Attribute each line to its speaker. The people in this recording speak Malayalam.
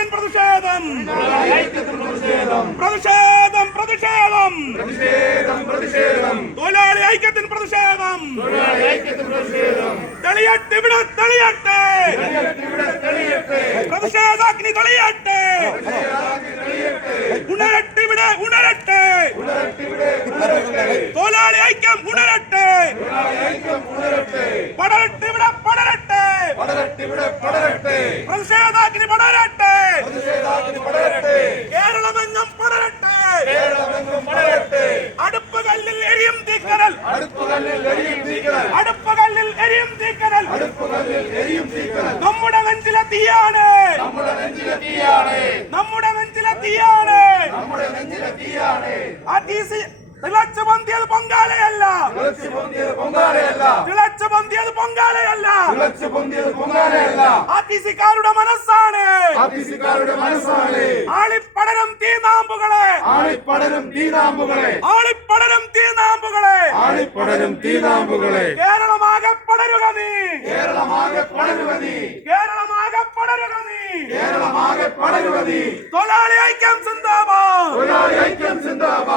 Speaker 1: ഐക്യത്തിന് പ്രതിഷേധം. പ്രതിഷേധം പ്രതിഷേധം. തൊഴിലാളി ഐക്യത്തിന് പ്രതിഷേധം. തെളിയട്ടെ ഇവിടെ തെളിയട്ടെ. പ്രതിഷേധാഗ്നി തെളിയട്ടെ. ഉണരട്ടെ ഇവിടെ ഉണരട്ടെ. തൊഴിലാളി ഐക്യം ഉണരട്ടെ. പടരട്ടെ ഇവിടെ പടരട്ടെ. പ്രതിഷേധാഗ്നി പടരട്ടെ കേരളമെങ്ങും പടരട്ടെ അടുപ്പ് കല്ലിൽ എരിയും തീക്കനൽ. അടുപ്പ് കല്ലിൽ എരിയും തീക്കനൽ. നമ്മുടെ നെഞ്ചിലെ തീയാണ്. നമ്മുടെ നെഞ്ചിലെ തീയാണ്. ആ ടി സി തിളച്ചു പൊന്തിയത് പൊങ്കാലയല്ല. തിളച്ചു പൊന്തിയത് പൊങ്കാലയല്ല ആ പൊങ്കാലയല്ല. സിക്കാരുടെ മനസ്സാണ്.
Speaker 2: ആർട്ടിസിക്കാരുടെ മനസ്സാണ്.
Speaker 1: ആളിപ്പടരും തീനാമ്പുകളെ.
Speaker 2: ആളിപ്പടരും തീനാമ്പുകളെ.
Speaker 1: ആളിപ്പടരും തീനാമ്പുകളെ.
Speaker 2: ആളിപ്പടരും തീനാമ്പുകളെ.
Speaker 1: കേരളമാകെ പടരുക നീ.
Speaker 2: കേരളമാകെ പടരുക നീ.
Speaker 1: കേരളമാകെ പടരുക നീ.
Speaker 2: കേരളമാകെ പടരുക നീ.
Speaker 1: തൊഴിലാളി ഐക്യം സിന്ദാബാദ്.